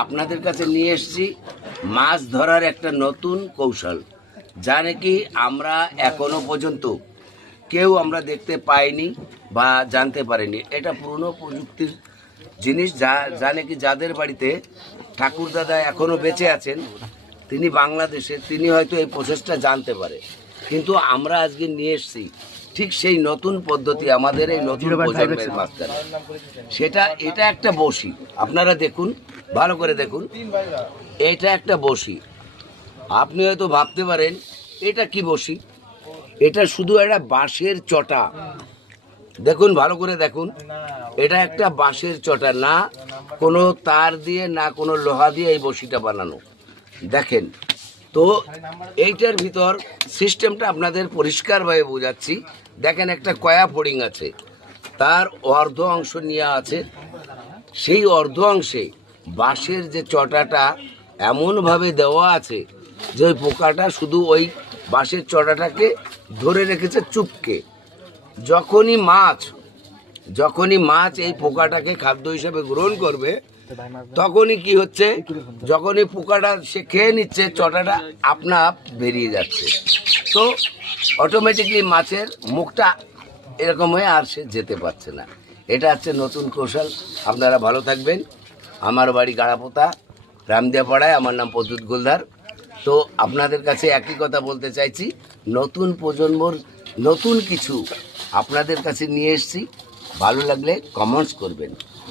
আপনাদের কাছে নিয়ে এসেছি মাছ ধরার একটা নতুন কৌশল, যা নাকি আমরা এখনো পর্যন্ত কেউ আমরা দেখতে পাইনি বা জানতে পারিনি। এটা পুরনো প্রযুক্তির জিনিস, যা নাকি যাদের বাড়িতে ঠাকুরদাদা এখনো বেঁচে আছেন, তিনি বাংলাদেশে, তিনি হয়তো এই প্রসেসটা জানতে পারে। কিন্তু আমরা আজকে নিয়ে এসেছি ঠিক সেই নতুন পদ্ধতি আমাদের এই নতুন প্রজন্মের মাঝখানে। এটা একটা বড়শি, আপনারা দেখুন, ভালো করে দেখুন, এটা একটা বড়শি। আপনি হয়তো ভাবতে পারেন এটা কি বড়শি, এটা শুধু একটা বাঁশের চটা। দেখুন, ভালো করে দেখুন, এটা একটা বাঁশের চটা, না কোনো তার দিয়ে না কোনো লোহা দিয়ে এই বড়শিটা বানানো। দেখেন তো এইটার ভিতর সিস্টেমটা আপনাদের পরিষ্কারভাবে বোঝাচ্ছি। দেখেন একটা কয়া ফড়িং আছে, তার অর্ধ অংশ নিয়ে আছে, সেই অর্ধ অংশে বাঁশের যে চটাটা এমনভাবে দেওয়া আছে যে ওই পোকাটা শুধু ওই বাঁশের চটাটাকে ধরে রেখেছে চুপকে। যখনই মাছ এই পোকাটাকে খাদ্য হিসেবে গ্রহণ করবে, তখনই কি হচ্ছে, যখনই পোকাটা সে খেয়ে নিচ্ছে, চটাটা আপনা আপ বেরিয়ে যাচ্ছে। তো অটোমেটিকলি মাছের মুখটা এরকম হয়ে আর সে যেতে পারছে না। এটা হচ্ছে নতুন কৌশল। আপনারা ভালো থাকবেন। আমার বাড়ি গাড়াপোতা, রামদিয়াপাড়ায়। আমার নাম প্রদ্যুৎ গোলদার। তো আপনাদের কাছে একই কথা বলতে চাইছি, নতুন প্রজন্মর নতুন কিছু আপনাদের কাছে নিয়ে এসেছি। ভালো লাগলে কমেন্টস করবেন।